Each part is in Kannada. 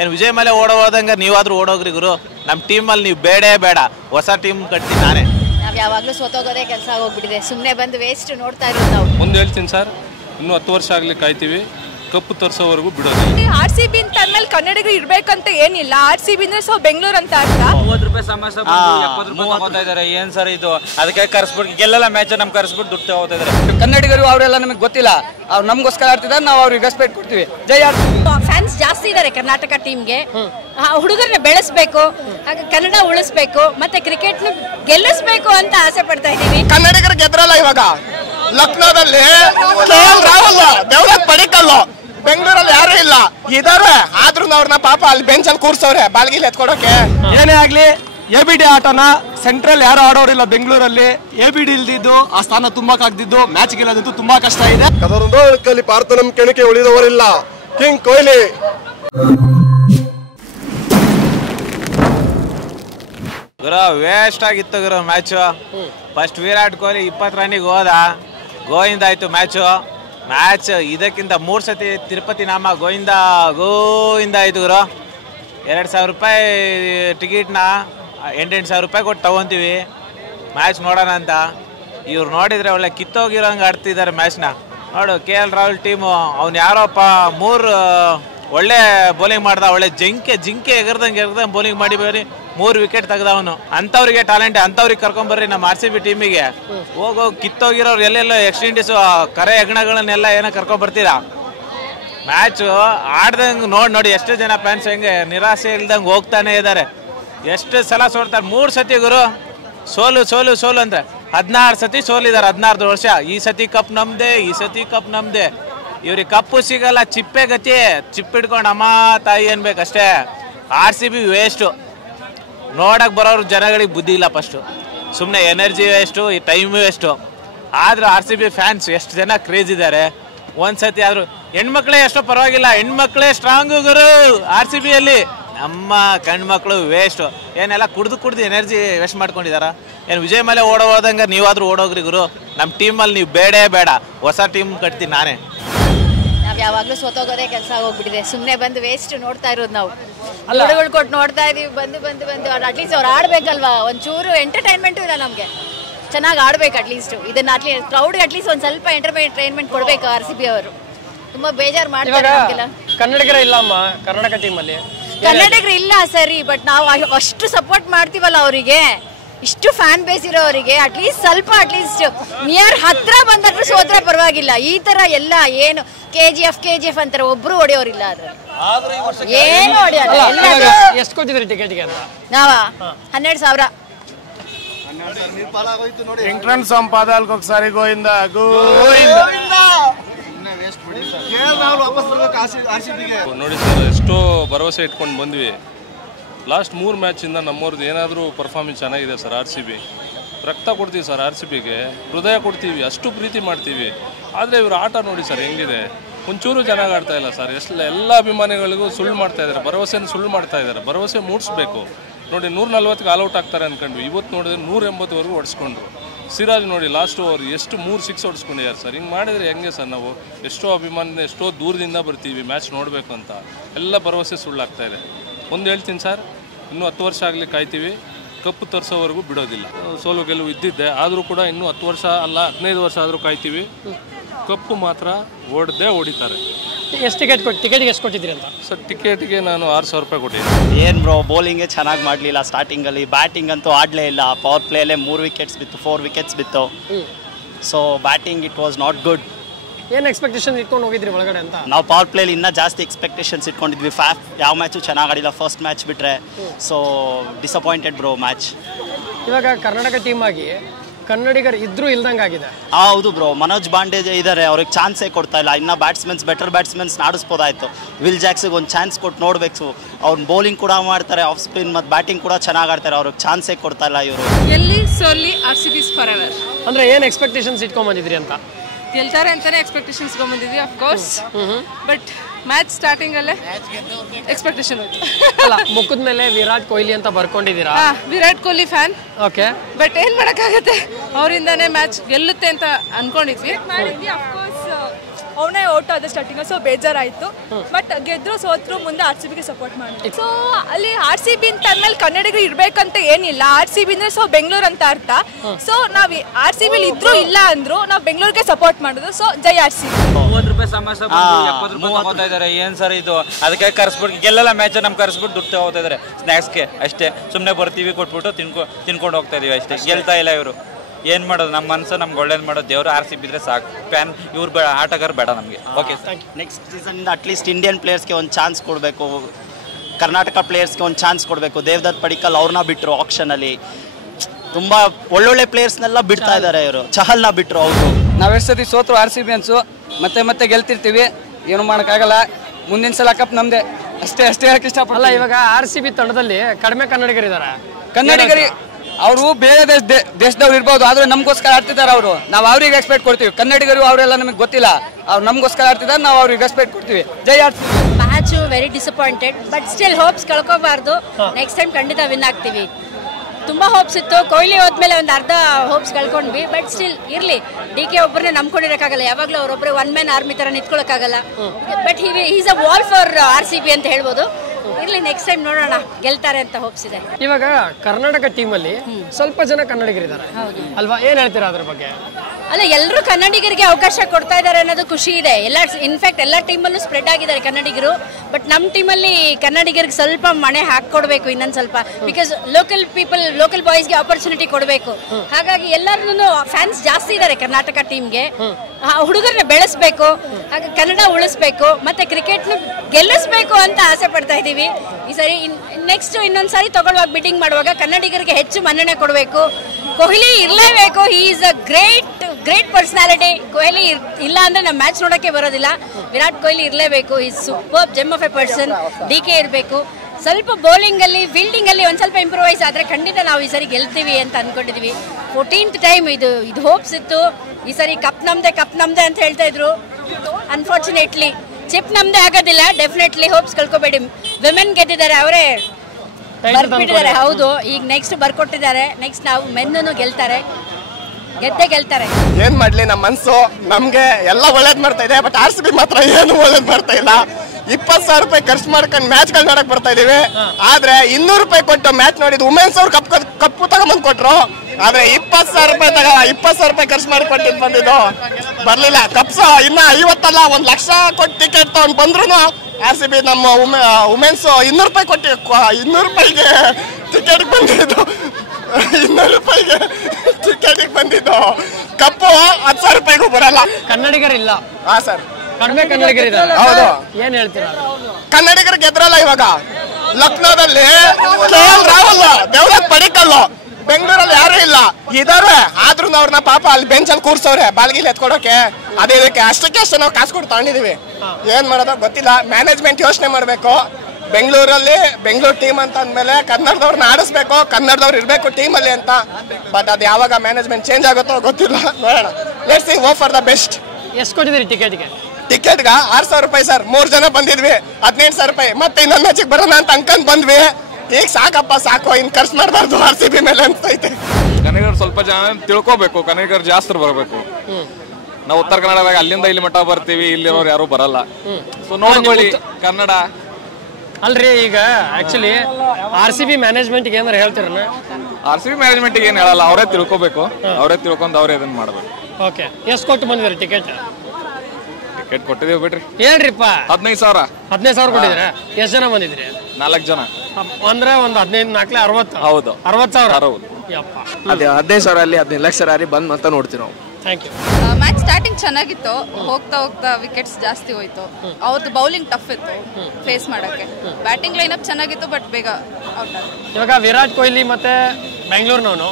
ಏನು ವಿಜಯ್ ಮೇಲೆ ಓಡೋದಂಗ ನೀವಾದ್ರೂ ಓಡೋಗ್ರಿ ಗುರು. ನಮ್ಮ ಟೀಮಲ್ಲಿ ನೀವು ಬೇಡೇ ಬೇಡ, ಹೊಸ ಟೀಮ್ ಕಟ್ತೀನಿ ನಾನೇ. ನಾವು ಯಾವಾಗಲೂ ಸೋತೋಗೋದೇ ಕೆಲಸ ಹೋಗ್ಬಿಟ್ಟಿದೆ, ಸುಮ್ಮನೆ ಬಂದು ವೇಸ್ಟ್ ನೋಡ್ತಾ ಇರೋದು ನಾವು. ಒಂದು ಹೇಳ್ತೀನಿ ಸರ್, ಇನ್ನೂ 10 ವರ್ಷ ಆಗಲಿ ಕಾಯ್ತೀವಿ, ಕಪ್ಪು ತರಿಸೋವರೆಗೂ ಬಿಡೋದು. RCB ಅಂತ ಅಂದ್ಮೇಲೆ ಕನ್ನಡಿಗರು ಇರ್ಬೇಕಂತ ಏನಿಲ್ಲ. RCB ಅಂದ್ರೆ ಸೊ ಬೆಂಗಳೂರು ಅಂತ ಅರ್ಥ. 30 ರೂಪಾಯಿ ಸಮಸ್ಯೆ 70 ರೂಪಾಯಿ ತಗೋತಾ ಇದಾರೆ. ಏನ್ ಸರ್ ಇದು? ಅದಕ್ಕೆ ಕರ್ಸ್ಬಿಟ್ಟು ಗೆಲ್ಲಲ್ಲ ಮ್ಯಾಚ್ ನಮ್ ಕರ್ಸ್ಬಿಟ್ಟು ದುಡ್ಡು ತಗೋತಾ ಇದಾರೆ. ಕನ್ನಡಿಗರು ಅವರೆಲ್ಲ ನಮಗೆ ಗೊತ್ತಿಲ್ಲ, ಅವ್ರು ನಮ್ಗೋಸ್ಕರ ಆಡ್ತಿದ್ದಾರೆ, ನಾವು ಅವ್ರಿಗೆ ರೆಸ್ಪೆಕ್ಟ್ ಕೊಡ್ತೀವಿ. ಜೈ ಫ್ಯಾನ್ಸ್ ಜಾಸ್ತಿ ಇದ್ದಾರೆ ಕರ್ನಾಟಕ ಟೀಮ್ಗೆ. ಹುಡುಗರನ್ನ ಬೆಳೆಸ್ಬೇಕು, ಕನ್ನಡ ಉಳಿಸ್ಬೇಕು, ಮತ್ತೆ ಕ್ರಿಕೆಟ್ ಗೆಲ್ಲಿಸ್ಬೇಕು ಅಂತ ಆಸೆ ಪಡ್ತಾ ಇದ್ದೀವಿ. ಕನ್ನಡಿಗರು ಗೆದ್ರಲ್ಲ ಇವಾಗ ಲಕ್ನೋದಲ್ಲಿ, ರಾಹುಲ್ ಡೆವಲಪ್ ಪಡಿಕಲ್ಲು, ಬೆಂಗಳೂರಲ್ಲಿ ಯಾರು ಇಲ್ಲ ಇದಾರೆ, ಆದ್ರೂ ಅವ್ರನ್ನ ಪಾಪ ಅಲ್ಲಿ ಬೆಂಚಲ್ಲಿ ಕೂರ್ಸವ್ರೆ ಬಾಲ್ಗಿಲ್ ಎತ್ಕೊಡೋಕೆ. ಏನೇ ಆಗ್ಲಿ ABD ಆಟನ ಸೆಂಟ್ರಲ್ ಯಾರು ಆಡೋರಿಲ್ಲ ಬೆಂಗಳೂರಲ್ಲಿ. ABD ಇಲ್ದಿದ್ದು ಆ ಸ್ಥಾನ ತುಂಬಕ್ಕಾಗ್ದಿದ್ದು ಮ್ಯಾಚ್ ಗೆಲ್ಲೋದಂತೂ ತುಂಬಾ ಕಷ್ಟ ಇದೆ. ಕದರದಲ್ಲಿ ಭಾರತ ನಮ್ ಕೆಣಕೆ ಉಳಿದವರಿಲ್ಲ. ಕಿಂಗ್ ಕೊಹ್ಲಿ ಗುರು ವೇಸ್ಟ್ ಆಗಿತ್ತು ಗುರು ಮ್ಯಾಚು. ಫಸ್ಟ್ ವಿರಾಟ್ ಕೊಹ್ಲಿ 20 ರನ್ನಿಗೆ ಹೋದ, ಗೋವಿಂದ ಆಯ್ತು ಮ್ಯಾಚ್. ಇದಕ್ಕಿಂತ 3 ಸತಿ ತಿರುಪತಿ ನಾಮ ಗೋವಿಂದ ಆಯ್ತು ಗುರು. 2,000 ರೂಪಾಯಿ ಟಿಕೆಟ್ನ 8,000 ರೂಪಾಯಿ ಕೊಟ್ಟು ತಗೊಂತೀವಿ ಮ್ಯಾಚ್ ನೋಡೋಣ ಅಂತ. ಇವ್ರು ನೋಡಿದರೆ ಒಳ್ಳೆ ಕಿತ್ತೋಗಿರೋಂಗೆ ಆಡ್ತಿದ್ದಾರೆ ಮ್ಯಾಚ್ನ. ನೋಡು KL ರಾಹುಲ್ ಟೀಮು, ಅವ್ನು ಯಾರೋಪ್ಪ 3 ಒಳ್ಳೆ ಬೌಲಿಂಗ್ ಮಾಡ್ದ, ಒಳ್ಳೆ ಜಿಂಕೆ ಎಗರ್ದಂಗೆ ಬೌಲಿಂಗ್ ಮಾಡಿ 3 ವಿಕೆಟ್ ತೆಗ್ದವನು. ಅಂಥವ್ರಿಗೆ ಟ್ಯಾಲೆಂಟ್, ಅಂಥವ್ರಿಗೆ ಕರ್ಕೊಂಬರ್ರಿ ನಮ್ಮ RCB ಟೀಮಿಗೆ. ಹೋಗೋಗಿ ಕಿತ್ತೋಗಿರೋರು ಎಲ್ಲೆಲ್ಲೋ ವೆಸ್ಟ್ ಇಂಡೀಸು ಕರೆ ಹೆಗ್ಣಗಳನ್ನೆಲ್ಲ ಏನೋ ಕರ್ಕೊಂಬರ್ತೀರಾ. ಮ್ಯಾಚು ಆಡ್ದಂಗೆ ನೋಡಿ ಎಷ್ಟು ಜನ ಫ್ಯಾನ್ಸ್ ಹೆಂಗೆ ನಿರಾಸೆ ಇಲ್ದಂಗೆ ಹೋಗ್ತಾನೆ ಇದ್ದಾರೆ. ಎಷ್ಟು ಸಲ ಸೋಡ್ತಾರೆ, 3 ಸತಿ ಗುರು ಸೋಲು ಅಂದ್ರೆ 16 ಸತಿ ಸೋಲಿದ್ದಾರೆ, 16 ವರ್ಷ. ಈ ಸತಿ ಕಪ್ ನಮ್ದೆ. ಇವ್ರಿಗೆ ಕಪ್ಪು ಸಿಗಲ್ಲ, ಚಿಪ್ಪೆ ಗತಿ, ಚಿಪ್ಪಿಡ್ಕೊಂಡು ಅಮ್ಮ ತಾಯಿ ಅನ್ಬೇಕಷ್ಟೇ. RCB waste. ನೋಡಕ್ಕೆ ಬರೋರು ಜನಗಳಿಗೆ ಬುದ್ಧಿ ಇಲ್ಲ, ಫಸ್ಟು ಸುಮ್ಮನೆ ಎನರ್ಜಿ ವೇಸ್ಟು, ಈ ಟೈಮ್ ವೇಸ್ಟು. ಆದರೂ RCB ಫ್ಯಾನ್ಸ್ ಎಷ್ಟು ಜನ ಕ್ರೇಜ್ ಇದ್ದಾರೆ. ಒಂದ್ಸತಿ ಆದರೂ ಹೆಣ್ಮಕ್ಳೇ ಎಷ್ಟೋ ಪರವಾಗಿಲ್ಲ, ಹೆಣ್ಮಕ್ಳೇ ಸ್ಟ್ರಾಂಗು ಗುರು RCBಯಲ್ಲಿ. ನಮ್ಮ ಗಂಡ್ಮಕ್ಳು ವೇಸ್ಟು, ಏನೆಲ್ಲ ಕುಡ್ದು ಎನರ್ಜಿ ವೇಸ್ಟ್ ಮಾಡ್ಕೊಂಡಿದಾರ. ಏನು ವಿಜಯ್ ಮೇಲೆ ಓಡೋದಂಗ ನೀವಾದ್ರೂ ಓಡೋಗ್ರಿ ಗುರು. ನಮ್ಮ ಟೀಮಲ್ಲಿ ನೀವು ಬೇಡೇ ಬೇಡ, ಹೊಸ ಟೀಮ್ ಕಟ್ತೀನಿ ನಾನೇ. ನಾವು ಯಾವಾಗಲೂ ಸೋತೋಗೋದೇ ಕೆಲಸ ಹೋಗ್ಬಿಟ್ಟಿದೆ, ಸುಮ್ಮನೆ ಬಂದು ವೇಸ್ಟ್ ನೋಡ್ತಾ ಇರೋದು ನಾವು. ಹುಡುಗರು ಕೊಟ್ಟು ನೋಡ್ತಾ ಇದೀವಿ, ಬಂದು ಅಟ್ಲೀಸ್ಟ್ ಅವ್ರು ಆಡ್ಬೇಕಲ್ವಾ, ಒಂಚೂರು ಎಂಟರ್ಟೈನ್ಮೆಂಟು ಇಲ್ಲ ನಮಗೆ. ಚೆನ್ನಾಗಿ ಆಡ್ಬೇಕು ಅಟ್ಲೀಸ್ಟ್. ಇದನ್ನ ಅಟ್ಲೀಸ್ಟ್ ಕ್ರೌಡ್ಗೆ ಅಟ್ಲೀಸ್ಟ್ ಒಂದು ಸ್ವಲ್ಪ ಎಂಟರ್ಟೈನ್ಮೆಂಟ್ ಕೊಡಬೇಕು RCB ಅವರು. ತುಂಬ ಬೇಜಾರು ಮಾಡ್ತಾರೆ ನಮಗೆಲ್ಲ. ಕನ್ನಡಿಗರ ಇಲ್ಲಮ್ಮ ಕರ್ನಾಟಕ ಟೀಮಲ್ಲಿ. ಕನ್ನಡಿಗರು ಇಲ್ಲ ಸರಿ, ಬಟ್ ನಾವು ಅಷ್ಟು ಸಪೋರ್ಟ್ ಮಾಡ್ತೀವಲ್ಲ ಅವರಿಗೆ, ಇಷ್ಟು ಫ್ಯಾನ್ ಬೇಸ್ ಇರೋವರಿಗೆ ಅಟ್ಲೀಸ್ಟ್ ನಿಯರ್ ಹತ್ರ ಬಂದಷ್ಟು ಸೋತ್ರ ಪರವಾಗಿಲ್ಲ. ಈ ತರ ಎಲ್ಲ ಏನು KGF ಅಂತಾರೆ, ಒಬ್ರು ಹೊಡೆಯೋರಿಲ್ಲ ಅದ್ರಲ್ಲಿ, ಏನು ಹೊಡೆಯೋಲ್ಲ. ಎಷ್ಟು ಕೊಟ್ಟಿದ್ರಿ ಟಿಕೆಟ್ಗೆ ಅಂತ? ನಾವ 12,000. ಎಂಟ್ರೆನ್ಸ್ ಸಂಪಾದಲ್ಗೆ ఒకసారి ಗೋವಿಂದ ನೋಡಿ ಸರ್, ಎಷ್ಟೋ ಭರವಸೆ ಇಟ್ಕೊಂಡು ಬಂದ್ವಿ. ಲಾಸ್ಟ್ 3 ಮ್ಯಾಚಿಂದ ನಮ್ಮವ್ರದ್ದು ಏನಾದರೂ ಪರ್ಫಾರ್ಮೆನ್ಸ್ ಚೆನ್ನಾಗಿದೆ ಸರ್. RCB ರಕ್ತ ಕೊಡ್ತೀವಿ ಸರ್, RCBಗೆ ಹೃದಯ ಕೊಡ್ತೀವಿ, ಅಷ್ಟು ಪ್ರೀತಿ ಮಾಡ್ತೀವಿ. ಆದರೆ ಇವರು ಆಟ ನೋಡಿ ಸರ್ ಹೆಂಗಿದೆ, ಒಂಚೂರು ಚೆನ್ನಾಗಿ ಆಡ್ತಾ ಇಲ್ಲ ಸರ್. ಎಲ್ಲ ಅಭಿಮಾನಿಗಳಿಗೂ ಸುಳ್ಳು ಮಾಡ್ತಾ ಇದ್ದಾರೆ, ಭರವಸೆನ ಸುಳ್ಳು ಮಾಡ್ತಾ ಇದ್ದಾರೆ. ಭರವಸೆ ಮೂಡಿಸ್ಬೇಕು. ನೋಡಿ 140ಗೆ ಆಲ್ಔಟ್ ಆಗ್ತಾರೆ ಅಂದ್ಕೊಂಡ್ವಿ, ಇವತ್ತು ನೋಡಿದ್ರೆ 180ವರೆಗೂ ಹೊಡ್ಸ್ಕೊಂಡ್ರು. ಸಿರಾಜ್ ನೋಡಿ ಲಾಸ್ಟ್ ಓವರ್ ಎಷ್ಟು 3 6 ಹೊಡ್ಸ್ಕೊಂಡಿದ್ದಾರೆ ಸರ್. ಹಿಂಗೆ ಮಾಡಿದರೆ ಹೆಂಗೆ ಸರ್? ನಾವು ಎಷ್ಟೋ ಅಭಿಮಾನ, ಎಷ್ಟೋ ದೂರದಿಂದ ಬರ್ತೀವಿ ಮ್ಯಾಚ್ ನೋಡಬೇಕು ಅಂತ, ಎಲ್ಲ ಭರವಸೆ ಸುಳ್ಳಾಗ್ತಾ ಇದೆ. ಒಂದು ಹೇಳ್ತೀನಿ ಸರ್, ಇನ್ನೂ 10 ವರ್ಷ ಆಗಲಿ ಕಾಯ್ತೀವಿ, ಕಪ್ಪು ತರಿಸೋವರೆಗೂ ಬಿಡೋದಿಲ್ಲ. ಸೋಲು ಗೆಲುವು ಇದ್ದಿದ್ದೆ, ಆದರೂ ಕೂಡ ಇನ್ನೂ 10 ವರ್ಷ ಅಲ್ಲ 15 ವರ್ಷ ಆದರೂ ಕಾಯ್ತೀವಿ. ಕಪ್ಪು ಮಾತ್ರ ಹೊಡಿತಾರೆ. ಎಷ್ಟು ಟಿಕೆಟ್ಗೆ ಎಷ್ಟು ಕೊಟ್ಟಿದ್ರಿ ಅಂತ ಸರ್? ಟಿಕೆಟ್ಗೆ ನಾನು 6,000 ರೂಪಾಯಿ ಕೊಟ್ಟಿದ್ದೆ. ಏನು ಬ್ರೋ, ಬೌಲಿಂಗೇ ಚೆನ್ನಾಗಿ ಮಾಡಲಿಲ್ಲ ಸ್ಟಾರ್ಟಿಂಗಲ್ಲಿ. ಬ್ಯಾಟಿಂಗ್ ಅಂತೂ ಆಡಲೇ ಇಲ್ಲ. ಪವರ್ ಪ್ಲೇಯಲ್ಲೇ 3 ವಿಕೆಟ್ಸ್ ಬಿತ್ತು, 4 ವಿಕೆಟ್ಸ್ ಬಿತ್ತು. So batting it was not good. ಏನು ಎಕ್ಸ್ಪೆಕ್ಟೇಷನ್ ಇಟ್ಕೊಂಡು ಹೋಗಿದ್ರಿ ಒಳಗಡೆ ಅಂತ? ನಾವು ಪವರ್ ಪ್ಲೇಲಿ ಇನ್ನೂ ಜಾಸ್ತಿ ಎಕ್ಸ್ಪೆಕ್ಟೇಷನ್ಸ್ ಇಟ್ಕೊಂಡಿದ್ವಿ. ಯಾವ ಮ್ಯಾಚು ಚೆನ್ನಾಗಿ ಆಡಿಲ್ಲ, ಫಸ್ಟ್ ಮ್ಯಾಚ್ ಬಿಟ್ಟರೆ. So disappointed bro match. ಇವಾಗ ಕರ್ನಾಟಕ ಟೀಮ್ ಆಗಿ ಕನ್ನಡಿಗರು ಇದ್ರೂ ಇಲ್ದಂಗೆ ಆಗಿದೆ. ಹೌದು ಬ್ರೋ, ಮನೋಜ್ ಪಾಂಡೆ ಇದ್ದಾರೆ, ಅವ್ರಿಗೆ ಚಾನ್ಸೇ ಕೊಡ್ತಾ ಇಲ್ಲ. ಇನ್ನು ಬೆಟರ್ ಬ್ಯಾಟ್ಸ್ಮನ್ಸ್ ಆಡಿಸ್ಬೋದಾಯ್ತು. ವಿಲ್ ಜಾಕ್ಸಿಗೆ ಒಂದು ಚಾನ್ಸ್ ಕೊಟ್ಟು ನೋಡಬೇಕು. ಅವ್ರು ಬೌಲಿಂಗ್ ಕೂಡ ಮಾಡ್ತಾರೆ, ಆಫ್ ಸ್ಪಿನ್ ಮತ್ತು ಬ್ಯಾಟಿಂಗ್ ಕೂಡ ಚೆನ್ನಾಗಿ ಆಡ್ತಾರೆ, ಅವ್ರಿಗೆ ಚಾನ್ಸೇ ಕೊಡ್ತಾ ಇಲ್ಲ ಇವರು. ಎಲ್ಲಿ ಸೋಲಿ RCB ಫಾರ್ ಎವರ್. ಅಂದರೆ ಏನು ಎಕ್ಸ್ಪೆಕ್ಟೇಷನ್ಸ್ ಇಟ್ಕೊಂಡ್ಬಂದಿದ್ರಿ ಅಂತ? ಗೆಲ್ತಾರೆ ಅಂತಾನೆ ಎಕ್ಸ್ಪೆಕ್ಟೇಷನ್ಸ್ ಬಂದಿದ್ವಿ ಅಫ್ಕೋರ್ಸ್. ಬಟ್ ಮ್ಯಾಚ್ ಸ್ಟಾರ್ಟಿಂಗ್ ಅಲ್ಲೇ ಎಕ್ಸ್ಪೆಕ್ಟೇಷನ್ ಹೋಯ್ತು. ಅಲ್ಲ, ಮುಖದ ಮೇಲೆ ವಿರಾಟ್ ಕೊಹ್ಲಿ ಅಂತ ಬರ್ಕೊಂಡಿದ್ದೀರಾ? Virat Kohli fan. Okay, but ಏನ್ ಮಾಡಕ್ಕಾಗತ್ತೆ, ಅವರಿಂದಾನೇ ಮ್ಯಾಚ್ ಗೆಲ್ಲುತ್ತೆ ಅಂತ ಅನ್ಕೊಂಡಿದ್ವಿ. ಅವನೇ ಔಟ್ ಆದ ಸ್ಟಾರ್ಟಿಂಗ್, ಸೊ ಬೇಜಾರಾಯಿತು. ಬಟ್ ಗೆದ್ರು ಸೋತ್ರು ಮುಂದೆ RCB ಗೆ ಸಪೋರ್ಟ್ ಮಾಡಿದ್ರು. ಸೊ ಅಲ್ಲಿ RCB ಅಂತ ಅಂದ್ಮೇಲೆ ಕನ್ನಡಿಗರು ಇರ್ಬೇಕಂತ ಏನಿಲ್ಲ. RCB ಅಂದ್ರೆ ಸೊ ಬೆಂಗಳೂರು ಅಂತ ಅರ್ಥ. ಸೊ ನಾವು RCB ಇದ್ರು ಇಲ್ಲ ಅಂದ್ರು ನಾವು ಬೆಂಗಳೂರಿಗೆ ಸಪೋರ್ಟ್ ಮಾಡೋದು. ಸೊ ಜೈ RCB. 30 ರೂಪಾಯಿ ಸಮೋಸ 70 ರೂಪಾಯಿ ತಗೋತಾ ಇದಾರೆ. ಏನ್ ಸರ್ ಇದು? ಅದಕ್ಕೆ ಕರ್ಸ್ಬಿಟ್ಟು ಗೆಲ್ಲಲ್ಲ ಮ್ಯಾಚ್ ನಮ್ ಕರ್ಸ್ಬಿಟ್ಟು ದುಡ್ಡು ತಗೋತಾ ಇದಾರೆ ಸ್ನಾಕ್ಸ್ಗೆ ಅಷ್ಟೇ. ಸುಮ್ಮನೆ ಬರ್ತೀವಿ ಕೊಟ್ಬಿಟ್ಟು ತಿನ್ಕೊಂಡು ಹೋಗ್ತಾ ಇದೀವಿ ಅಷ್ಟೇ. ಗೆಲ್ತಾ ಇಲ್ಲ ಇವರು. ಏನು ಮಾಡೋದು? ನಮ್ಮ ಮನಸ್ಸು ನಮ್ಗೆ ಒಳ್ಳೇದು ಮಾಡೋದು. ದೇವರು RCB ಇದ್ರೆ ಸಾಕು. ಫ್ಯಾನ್ ಇವ್ರು ಬೇಡ, ಆಟಗಾರ ಬೇಡ ನಮಗೆ. ಓಕೆ, ನೆಕ್ಸ್ಟ್ ಸೀಸನಿಂದ ಅಟ್ಲೀಸ್ಟ್ ಇಂಡಿಯನ್ ಪ್ಲೇಯರ್ಸ್ಗೆ ಒಂದು ಚಾನ್ಸ್ ಕೊಡಬೇಕು, ಕರ್ನಾಟಕ ಪ್ಲೇಯರ್ಸ್ಗೆ ಒಂದು ಚಾನ್ಸ್ ಕೊಡಬೇಕು. ದೇವದತ್ ಪಡಿಕ್ಕಲ್ ಅವ್ರನ್ನ ಬಿಟ್ಟರು ಆಕ್ಷನಲ್ಲಿ. ತುಂಬ ಒಳ್ಳೊಳ್ಳೆ ಪ್ಲೇಯರ್ಸ್ನೆಲ್ಲ ಬಿಡ್ತಾ ಇದ್ದಾರೆ ಇವರು. ಚಹಲ್ನ ಬಿಟ್ಟರು ಅವರು. ನಾವು ಎಷ್ಟು ಸತಿ ಸೋತ್ರು RCB ಅನ್ಸು ಮತ್ತೆ ಗೆಲ್ತಿರ್ತೀವಿ. ಏನು ಮಾಡೋಕ್ಕಾಗಲ್ಲ. ಮುಂದಿನ ಸಲ ಕಪ್ ನಮ್ದೆ. ಅಷ್ಟೇ ಹೇಳಕ್ಕೆ ಇಷ್ಟಪಡಲ್ಲ. ಇವಾಗ RCB ತಂಡದಲ್ಲಿ ಕಡಿಮೆ ಕನ್ನಡಿಗರಿದ್ದಾರೆ. ಕನ್ನಡಿಗರಿ ಅವರು ಬೇರೆ ದೇಶದವ್ರು ಇರ್ಬೋದು, ಆದ್ರೆ ನಮಗೋಸ್ಕರ ಆಡ್ತಿದ್ದಾರೆ ಅವರು. ನಾವು ಅವ್ರಿಗೆ ರೆಸ್ಪೆಕ್ಟ್ ಕೊಡ್ತೀವಿ. ಕನ್ನಡಿಗರು ಅವರೆಲ್ಲ ನಮಗೆ ಗೊತ್ತಿಲ್ಲ. ಅವ್ರು ನಮಗೋಸ್ಕರ ಆಡ್ತಿದ್ದಾರೆ, ನಾವು ಅವ್ರಿಗೆ ರೆಸ್ಪೆಕ್ಟ್ ಕೊಡ್ತೀವಿ. ಜೈ RCB. Match very disappointed, but still hopes ಕಳ್ಕೋಬಾರ್ದು. ನೆಕ್ಸ್ಟ್ ಟೈಮ್ ಖಂಡಿತ ವಿನ್ ಆಗ್ತೀವಿ. ತುಂಬ ಹೋಪ್ಸ್ ಇತ್ತು. ಕೊಹ್ಲಿ ಹೋದ್ಮೇಲೆ ಒಂದು ಅರ್ಧ ಹೋಪ್ಸ್ ಕಳ್ಕೊಂಡ್ವಿ. ಬಟ್ ಸ್ಟಿಲ್ ಇರಲಿ, DK ಒಬ್ಬರನ್ನೇ ನಂಬ್ಕೊಂಡಿರೋಕ್ಕಾಗಲ್ಲ. ಯಾವಾಗಲೂ ಅವರೊಬ್ಬರೇ ಒನ್ ಮ್ಯಾನ್ ಆರ್ಮಿ ಥರ ನಿಂತ್ಕೊಳ್ಳೋಕ್ಕಾಗಲ್ಲ. But is a wall for RCB ಅಂತ ಹೇಳ್ಬೋದು. ಇರ್ಲಿ, ನೆಕ್ಸ್ಟ್ ಟೈಮ್ ನೋಡೋಣ, ಗೆಲ್ತಾರೆ ಅಂತ ಹೋಪ್ಸ್ ಇದೆ. ಇವಾಗ ಕರ್ನಾಟಕ ಟೀಮಲ್ಲಿ ಸ್ವಲ್ಪ ಜನ ಕನ್ನಡಿಗರಿದ್ದಾರೆ ಅಲ್ವಾ? ಏನ್ ಹೇಳ್ತೀರಾ ಅದ್ರ ಬಗ್ಗೆ? ಅಲ್ಲ, ಎಲ್ಲರೂ ಕನ್ನಡಿಗರಿಗೆ ಅವಕಾಶ ಕೊಡ್ತಾ ಇದ್ದಾರೆ ಅನ್ನೋದು ಖುಷಿ ಇದೆ. ಇನ್ಫ್ಯಾಕ್ಟ್ ಎಲ್ಲ ಟೀಮಲ್ಲೂ ಸ್ಪ್ರೆಡ್ ಆಗಿದ್ದಾರೆ ಕನ್ನಡಿಗರು. ಬಟ್ ನಮ್ಮ ಟೀಮಲ್ಲಿ ಕನ್ನಡಿಗರಿಗೆ ಸ್ವಲ್ಪ ಮಣೆ ಹಾಕೊಡ್ಬೇಕು ಇನ್ನೊಂದು ಸ್ವಲ್ಪ. ಬಿಕಾಸ್ ಲೋಕಲ್ ಬಾಯ್ಸ್ಗೆ ಆಪರ್ಚುನಿಟಿ ಕೊಡಬೇಕು. ಹಾಗಾಗಿ ಎಲ್ಲರೂ ಫ್ಯಾನ್ಸ್ ಜಾಸ್ತಿ ಇದ್ದಾರೆ ಕರ್ನಾಟಕ ಟೀಮ್ಗೆ. ಹುಡುಗರನ್ನ ಬೆಳೆಸ್ಬೇಕು, ಹಾಗೆ ಕನ್ನಡ ಉಳಿಸ್ಬೇಕು, ಮತ್ತೆ ಕ್ರಿಕೆಟ್ನ ಗೆಲ್ಲಿಸ್ಬೇಕು ಅಂತ ಆಸೆ ಪಡ್ತಾ ಇದ್ದೀವಿ. ಈ ಸರಿ ನೆಕ್ಸ್ಟ್ ಇನ್ನೊಂದ್ಸಾರಿ ತಗೊಳ್ಳುವಾಗ ಬಿಡ್ಡಿಂಗ್ ಮಾಡುವಾಗ ಕನ್ನಡಿಗರಿಗೆ ಹೆಚ್ಚು ಮನ್ನಣೆ ಕೊಡಬೇಕು. ಕೊಹ್ಲಿ ಇರಲೇಬೇಕು. He is a great personality. Kohli ಇಲ್ಲ ಅಂದ್ರೆ ನಮ್ಮ ಮ್ಯಾಚ್ ನೋಡೋಕ್ಕೆ ಬರೋದಿಲ್ಲ. ವಿರಾಟ್ ಕೊಹ್ಲಿ ಇರಲೇಬೇಕು. Is super GeM of A person. DK ಇರಬೇಕು. ಸ್ವಲ್ಪ ಬೌಲಿಂಗಲ್ಲಿ ಫೀಲ್ಡಿಂಗಲ್ಲಿ ಒಂದು ಸ್ವಲ್ಪ ಇಂಪ್ರೂವೈಸ್ ಆದರೆ ಖಂಡಿತ ನಾವು ಈ ಸರಿ ಗೆಲ್ತೀವಿ ಅಂತ ಅಂದ್ಕೊಂಡಿದ್ದೀವಿ. 14th ಟೈಮ್ ಇದು ಹೋಪ್ಸ್ ಇತ್ತು. ಈ ಸರಿ ಕಪ್ ನಮ್ದೆ ಅಂತ ಹೇಳ್ತಾ ಇದ್ರು. ಅನ್ಫಾರ್ಚುನೇಟ್ಲಿ ಚಿಪ್ ನಮ್ದೇ ಆಗೋದಿಲ್ಲ. Definitely hopes ಕಳ್ಕೊಬೇಡಿ. ವಿಮೆನ್ ಗೆದ್ದಿದ್ದಾರೆ, ಅವರೇ ಬರ್ಬಿಟ್ಟಿದ್ದಾರೆ. ಹೌದು, ಈಗ ನೆಕ್ಸ್ಟ್ ಬರ್ಕೊಟ್ಟಿದ್ದಾರೆ. ನೆಕ್ಸ್ಟ್ ನಾವು ಮೆನ್ನೂ ಗೆಲ್ತಾರೆ. ಏನ್ ಮಾಡ್ಲಿ, ನಮ್ಮ ಮನ್ಸು ನಮ್ಗೆ ಎಲ್ಲ ಒಳ್ಳೇದ್ ಮಾಡ್ತಾ ಇದೆ. ಬಟ್ RCB ಮಾತ್ರ ಏನು ಒಳ್ಳೇದ್ ಮಾಡ್ತಾ ಇಲ್ಲ. 20,000 ರೂಪಾಯಿ ಖರ್ಚು ಮಾಡ್ಕೊಂಡು ಮ್ಯಾಚ್ಗಳು ನೋಡಕ್ ಬರ್ತಾ ಇದೀವಿ. ಆದ್ರೆ 200 ರೂಪಾಯಿ ಕೊಟ್ಟು ಮ್ಯಾಚ್ ನೋಡಿದ್ ವುಮೆನ್ಸ್ ಅವ್ರು ಕಪ್ಪು ತಗೊಂಬಂದ್ ಕೊಟ್ರು. ಆದ್ರೆ 20,000 ರೂಪಾಯಿ ಖರ್ಚು ಮಾಡಿ ಕೊಟ್ಟಿದ್ ಬಂದಿದ್ದು ಬರ್ಲಿಲ್ಲ. ಕಪ್ಸ ಇನ್ನ 50 ಅಲ್ಲ 1 ಲಕ್ಷ ಕೊಟ್ಟು ಟಿಕೆಟ್ ತಗೊಂಡ್ ಬಂದ್ರು RCB ನಮ್ಮ ವುಮೆನ್ಸ್ 200 ರೂಪಾಯಿ ಕೊಟ್ಟು 200 ರೂಪಾಯಿಗೆ ಟಿಕೆಟ್ ಬಂದಿದ್ದು. 200 ರೂಪಾಯಿಗೆ ಟಿಕೆಟ್ ಬಂದಿದ್ದು. ಕಪ್ಪು 10,000 ರೂಪಾಯಿಗೂ ಬರಲ್ಲ. ಕನ್ನಡಿಗರಿಲ್ಲ. ಹಾ ಸರ್, ಕಡಿಮೆ ಕನ್ನಡಿಗರಿದ್ದಾರೆ. ಹೌದು. ಏನ್ ಹೇಳ್ತೀರಾ? ಕನ್ನಡಿಗರು ಗೆದ್ರಲ್ಲ ಇವಾಗ. ಲಕ್ನೋದಲ್ಲಿ KL ರಾಹುಲ್, ದೇವದತ್ ಪಡಿಕ್ಕಲ್, ಬೆಂಗಳೂರಲ್ಲಿ ಯಾರು ಇಲ್ಲ. ಇದಾರೆ, ಆದ್ರೂ ಅವ್ರನ್ನ ಪಾಪ ಅಲ್ಲಿ ಬೆಂಚಲ್ಲಿ ಕೂರ್ಸವ್ರೆ ಬಾಲ್ಗಿಲ್ ಎತ್ಕೊಡೋಕೆ. ಅದೇ ಇದಕ್ಕೆ ಅಷ್ಟಕ್ಕೆ ನಾವು ಕಾಸು ಕೊಟ್ಟು ತಗೊಂಡಿದೀವಿ. ಏನ್ ಮಾಡೋದೋ ಗೊತ್ತಿಲ್ಲ. ಮ್ಯಾನೇಜ್ಮೆಂಟ್ ಯೋಚನೆ ಮಾಡ್ಬೇಕು. ಬೆಂಗಳೂರು ಟೀಮ್ ಅಂತ ಅಂದ್ಮೇಲೆ ಕನ್ನಡದವ್ರನ್ನ ಆಡಿಸ್ಬೇಕು, ಕನ್ನಡದವ್ರು ಇರ್ಬೇಕು ಟೀಮಲ್ಲಿ ಅಂತ. ಬಟ್ ಅದು ಯಾವಾಗ ಮ್ಯಾನೇಜ್ಮೆಂಟ್ ಚೇಂಜ್ ಆಗುತ್ತೋ ಗೊತ್ತಿಲ್ಲ. ನೋಡೋಣ. Let's see, hope for the best. ಎಷ್ಟು ಕೊಟ್ಟಿದ್ದೀರಿ ಟಿಕೆಟ್ಗೆ? 6,000 ರೂಪಾಯಿ ಸರ್. 3 ಜನ ಬಂದಿದ್ವಿ. 15,000 ರೂಪಾಯಿ. ಮತ್ತೆ ಇನ್ನೊಂದು ಮ್ಯಾಚಿಗೆ ಬರೋಣ ಅಂತ ಅನ್ಕೊಂಡ್ ಬಂದ್ವಿ. ಈಗ ಸಾಕಪ್ಪ, ಸಾಕು, ಇನ್ ಖರ್ಚು ಮಾಡಬಾರ್ದು RCB ಮೇಲೆ ಅನ್ಸ್ತೈತೆ. ಕನ್ನಡಿಗರು ಸ್ವಲ್ಪ ಜನ ತಿಳ್ಕೊಬೇಕು. ಕನ್ನಡಿಗರು ಜಾಸ್ತಿ ಬರಬೇಕು. ನಾವು ಉತ್ತರ ಕನ್ನಡದಾಗ ಅಲ್ಲಿಂದ ಇಲ್ಲಿ ಮಟ್ಟ ಬರ್ತೀವಿ, ಇಲ್ಲಿರೋರು ಯಾರು ಬರಲ್ಲ. ಸೊ ನೋಡ್ಕೊಳ್ಳಿ ಕನ್ನಡ. ಅಲ್ರಿ, ಈಗ ಆಕ್ಚುಲಿ RCB ಮ್ಯಾನೇಜ್ಮೆಂಟ್ಗೆ ಏನಾರು ಹೇಳ್ತೀರಣ್ಣ? RCB ಮ್ಯಾನೇಜ್ಮೆಂಟ್ಗೆ ಏನು ಹೇಳಲ್ಲ, ಅವರೇ ತಿಳ್ಕೊಬೇಕು. ಅವರೇ ತಿಳ್ಕೊಂಡು ಅವರೇ ಇದನ್ನ ಮಾಡ್ಬೇಕು. ಓಕೆ, ಎಷ್ಟು ಕೊಟ್ಟು ಬಂದಿದ್ರಿ ಟಿಕೆಟ್? ಟಿಕೆಟ್ ಕೊಟ್ಟಿದೀವಿ ಬಿಡ್ರಿ. ಹೇಳ್ರಿಪ್ಪ. 15,000. 15,000 ಕೊಟ್ಟಿದ್ರೆ ಎಷ್ಟು ಜನ ಬಂದಿದ್ರಿ? 4 ಜನ. ಅಂದ್ರೆ ಒಂದು 15 4 60. ಹೌದು, 60,000. ಅದೇ 15,000 ಅಲ್ಲಿ 15 ಲಕ್ಷ ಅಲ್ಲಿ ಬಂದ್ ಮತ್ತೆ ನೋಡ್ತೀವಿ ನಾವು. Thank you. ಮ್ಯಾಚ್ ಸ್ಟಾರ್ಟಿಂಗ್ ಚೆನ್ನಾಗಿತ್ತು. ಹೋಗ್ತಾ ವಿಕೆಟ್ಸ್ ಜಾಸ್ತಿ ಹೋಯ್ತು. ಅವ್ರದ್ದು ಬೌಲಿಂಗ್ ಟಫ್ ಇತ್ತು ಫೇಸ್ ಮಾಡೋಕ್ಕೆ. ಬ್ಯಾಟಿಂಗ್ ಲೈನಪ್ ಚೆನ್ನಾಗಿತ್ತು, ಬಟ್ ಬೇಗ ಔಟ್ ಆಯ್ತು. ಇವಾಗ ವಿರಾಟ್ ಕೊಹ್ಲಿ ಮತ್ತೆ ಬೆಂಗಳೂರಿನವನು,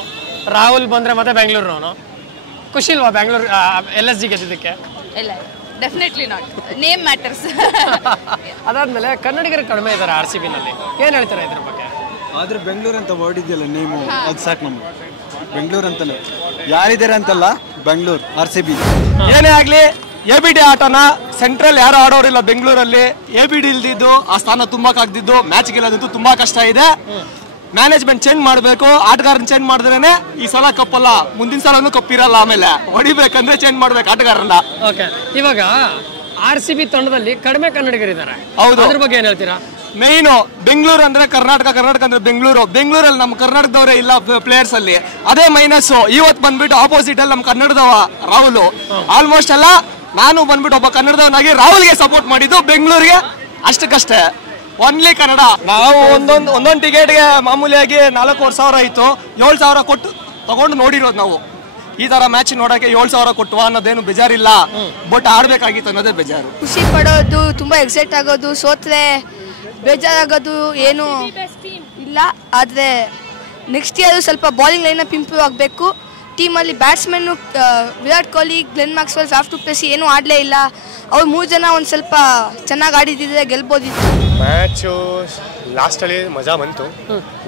ರಾಹುಲ್ ಬಂದ್ರೆ ಮತ್ತೆ ಬೆಂಗಳೂರಿನವನು. ಖುಷಿ ಇಲ್ವಾ ಬೆಂಗಳೂರು LSG ಗೆದ್ದಿದ್ದಕ್ಕೆ? ಇಲ್ಲ, ಡೆಫಿನೆಟ್ಲಿ ನಾಟ್. Name matters. ಅದಾದ್ಮೇಲೆ ಕನ್ನಡಿಗರು ಕಡಿಮೆ ಇದ್ದಾರೆ RCB ನಲ್ಲಿ. ಏನ್ ಹೇಳ್ತಾರೆ ಇದ್ರ ಬಗ್ಗೆ? ಆದ್ರೆ ಬೆಂಗಳೂರು ಅಂತ ವರ್ಡ್ ಇದೆಯಲ್ಲ, ನೇಮು, ಅದು ಸಾಕು ನಮ್ಗೆ. ಬೆಂಗಳೂರು ಅಂತಾನೆ ಯಾರಿದ್ದಾರೆ ಅಂತಲ್ಲ, ಬೆಂಗಳೂರು RCB. ಏನೇ ಆಗ್ಲಿ, ABD ಆಟನ ಸೆಂಟ್ರಲ್ ಯಾರು ಆಡೋರಿಲ್ಲ ಬೆಂಗಳೂರಲ್ಲಿ. ABD ಇಲ್ದಿದ್ದು ಆ ಸ್ಥಾನ ತುಂಬಕ್ಕಾಗ್ದಿದ್ದು ಮ್ಯಾಚ್ ಗೆಲ್ಲೋದಂತೂ ತುಂಬಾ ಕಷ್ಟ ಇದೆ. ಮ್ಯಾನೇಜ್ಮೆಂಟ್ ಚೇಂಜ್ ಮಾಡಬೇಕು. ಆಟಗಾರನ ಚೇಂಜ್ ಮಾಡಿದ್ರೇನೆ ಈ ಸಲ ಕಪ್ಪಲ್ಲ, ಮುಂದಿನ ಸಲನೂ ಕಪ್ಪಿರಲ್ಲ. ಆಮೇಲೆ ಹೊಡಿಬೇಕಂದ್ರೆ ಚೇಂಜ್ ಮಾಡ್ಬೇಕು ಆಟಗಾರನ್ನ. ಓಕೆ, ಇವಾಗ RCB ತಂಡದಲ್ಲಿ ಕಡಿಮೆ ಕನ್ನಡಿಗರಿದ್ದಾರೆ. ಹೌದು, ಅದ್ರ ಬಗ್ಗೆ ಏನ್ ಹೇಳ್ತೀರಾ? ಮೇಯ್ನು ಬೆಂಗಳೂರು ಅಂದ್ರೆ ಕರ್ನಾಟಕ ಅಂದ್ರೆ ಬೆಂಗಳೂರಲ್ಲಿ ನಮ್ಮ ಕರ್ನಾಟಕದವರೇ ಇಲ್ಲ ಪ್ಲೇಯರ್ಸ್ ಅಲ್ಲಿ, ಅದೇ ಮೈನಸ್. ಇವತ್ತು ಬಂದ್ಬಿಟ್ಟು ಆಪೋಸಿಟ್ ಅಲ್ಲಿ ನಮ್ಮ ಕನ್ನಡದವ ರಾಹುಲ್, ಆಲ್ಮೋಸ್ಟ್ ಎಲ್ಲ ನಾನು ಬಂದ್ಬಿಟ್ಟು ಒಬ್ಬ ಕನ್ನಡದವನಾಗಿ ರಾಹುಲ್ಗೆ ಸಪೋರ್ಟ್ ಮಾಡಿದ್ದು, ಬೆಂಗಳೂರಿಗೆ ಅಷ್ಟಕ್ಕಷ್ಟೇ. ಒನ್ಲಿ ಕನ್ನಡ. ನಾವು ಒಂದೊಂದು ಟಿಕೆಟ್ಗೆ ಮಾಮೂಲಿಯಾಗಿ 4,000 ಆಯ್ತು, 7,000 ಕೊಟ್ಟು ತಗೊಂಡು ನೋಡಿರೋದು ನಾವು. ಈ ತರ ಮ್ಯಾಚ್ ನೋಡಕ್ಕೆ 7,000 ಕೊಟ್ಟುವ ಅನ್ನೋದೇನು ಬೇಜಾರಿಲ್ಲ, ಬಟ್ ಆಡ್ಬೇಕಾಗಿತ್ತು ಅನ್ನೋದೇ ಬೇಜಾರು. ಖುಷಿ ಪಡೋದು, ತುಂಬಾ ಎಕ್ಸೈಟ್ ಆಗೋದು, ಸೋತ್ರೆ ಬೇಜಾರಾಗೋದು ಏನು ಇಲ್ಲ. ಆದರೆ ನೆಕ್ಸ್ಟ್ ಇಯರ್ ಸ್ವಲ್ಪ ಬೌಲಿಂಗ್ ಲೈನಪ್ ಇಂಪ್ರೂವ್ ಆಗಬೇಕು. ಟೀಮಲ್ಲಿ batsman Virat Kohli, Glenn Maxwell, Faf du Plessis ಏನೂ ಆಡಲೇ ಇಲ್ಲ. ಅವ್ರು 3 ಜನ ಒಂದು ಸ್ವಲ್ಪ ಚೆನ್ನಾಗಿ ಆಡಿದ್ದಿದ್ರೆ ಗೆಲ್ಬೋದಿತ್ತು. ಮ್ಯಾಚು ಲಾಸ್ಟಲ್ಲಿ ಮಜಾ ಬಂತು,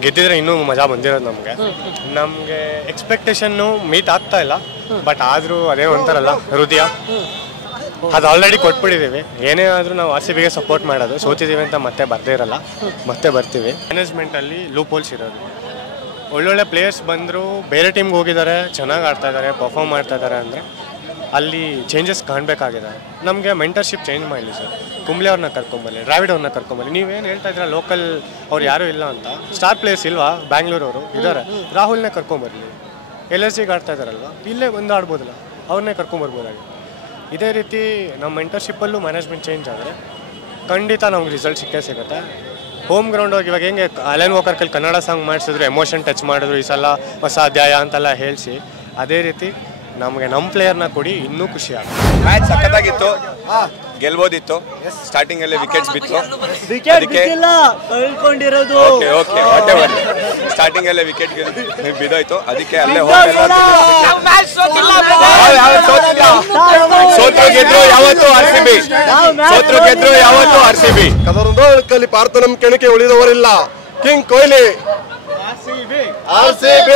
ಗೆದ್ದಿದ್ರೆ ಇನ್ನೂ ಮಜಾ ಬಂದಿರೋದು ನಮಗೆ ಎಕ್ಸ್ಪೆಕ್ಟೇಷನ್ನು ಮೀಟ್ ಆಗ್ತಾ ಇಲ್ಲ. ಬಟ್ ಆದರೂ ಅದೇನೋ ಅಂತಾರಲ್ಲ ಹೃದಯ, ಅದು ಆಲ್ರೆಡಿ ಕೊಟ್ಬಿಟ್ಟಿದ್ದೀವಿ. ಏನೇ ಆದರೂ ನಾವು RCBಗೆ ಸಪೋರ್ಟ್ ಮಾಡೋದು. ಸೋತಿದ್ದೀವಿ ಅಂತ ಮತ್ತೆ ಬರ್ದೇ ಇರಲ್ಲ, ಮತ್ತೆ ಬರ್ತೀವಿ. ಮ್ಯಾನೇಜ್ಮೆಂಟಲ್ಲಿ ಲೂಪ್ ಹೋಲ್ಸ್ ಇರೋದು. ಒಳ್ಳೊಳ್ಳೆ ಪ್ಲೇಯರ್ಸ್ ಬಂದರು, ಬೇರೆ ಟೀಮ್ಗೆ ಹೋಗಿದ್ದಾರೆ, ಚೆನ್ನಾಗಿ ಆಡ್ತಾ ಇದ್ದಾರೆ, ಪರ್ಫಾರ್ಮ್ ಮಾಡ್ತಾ ಇದ್ದಾರೆ ಅಂದರೆ ಅಲ್ಲಿ ಚೇಂಜಸ್ ಕಾಣಬೇಕಾಗಿದೆ. ನಮಗೆ ಮೆಂಟರ್ಶಿಪ್ ಚೇಂಜ್ ಮಾಡಲಿ ಸರ್. ಕುಂಬ್ಳೆ ಅವ್ರನ್ನ ಕರ್ಕೊಂಬಲ್ಲಿ, ದ್ರಾವಿಡ್ ಅವ್ರನ್ನ ಕರ್ಕೊಂಬಲ್ಲಿ. ನೀವೇನು ಹೇಳ್ತಾ ಇದ್ದೀರಾ ಲೋಕಲ್ ಅವ್ರು ಯಾರೂ ಇಲ್ಲ ಅಂತ? ಸ್ಟಾರ್ ಪ್ಲೇಯರ್ಸ್ ಇಲ್ವಾ? ಬ್ಯಾಂಗ್ಳೂರವರು ಇದ್ದಾರೆ, ರಾಹುಲ್ನೇ ಕರ್ಕೊಂಬರಲಿ. LSGಗೆ ಆಡ್ತಾ ಇದ್ದಾರಲ್ವ, ಇಲ್ಲೇ ಬಂದು ಆಡ್ಬೋದಲ್ಲ, ಅವ್ರನ್ನೇ ಕರ್ಕೊಂಬರ್ಬೋದಾಗಿ. ಇದೇ ರೀತಿ ನಮ್ಮ ಮೆಂಟರ್ಶಿಪ್ಪಲ್ಲೂ ಮ್ಯಾನೇಜ್ಮೆಂಟ್ ಚೇಂಜ್ ಆದರೆ ಖಂಡಿತ ನಮ್ಗೆ ರಿಸಲ್ಟ್ ಸಿಗುತ್ತೆ. ಹೋಮ್ ಗ್ರೌಂಡ್ ಹೋಗಿ ಇವಾಗ ಹೆಂಗೆ ಅಲೆನ್ ವಾಕರ್ ಕೈಲಿ ಕನ್ನಡ ಸಾಂಗ್ ಮಾಡಿಸಿದ್ರು, ಎಮೋಷನ್ ಟಚ್ ಮಾಡಿದ್ರು, ಈ ಸಲ ಹೊಸ ಅಧ್ಯಾಯ ಅಂತೆಲ್ಲ ಹೇಳಿಸಿ, ಅದೇ ರೀತಿ ನಮಗೆ ನಮ್ಮ ಪ್ಲೇಯರ್ನ ಕೊಡಿ, ಇನ್ನೂ ಖುಷಿ ಆಗುತ್ತೆ. ಮ್ಯಾಚ್ ಸಖತ್ತಾಗಿತ್ತು, ಗೆಲ್ಬೋದಿತ್ತು. ಸ್ಟಾರ್ಟಿಂಗ್ ಅಲ್ಲಿ ವಿಕೆಟ್ಸ್ ಬಿತ್ತು, ಸ್ಟಾರ್ಟಿಂಗ್ ಅಲ್ಲೇ ವಿಕೆಟ್ ಬಿದ್ದೋಯ್ತು, ಅದಕ್ಕೆ ಅಲ್ಲೇ ಸೋತ್ರು ಗೆದ್ರು ಯಾವತ್ತು RCB, ಸೋತ್ರು ಗೆದ್ರು ಯಾವತ್ತು RCB. ಕದರದಲ್ಲಿ ಪಾರ್ಥನಂ ಕೆಣಕೆ ಉಳಿದವರಿಲ್ಲ. King Kohli RCB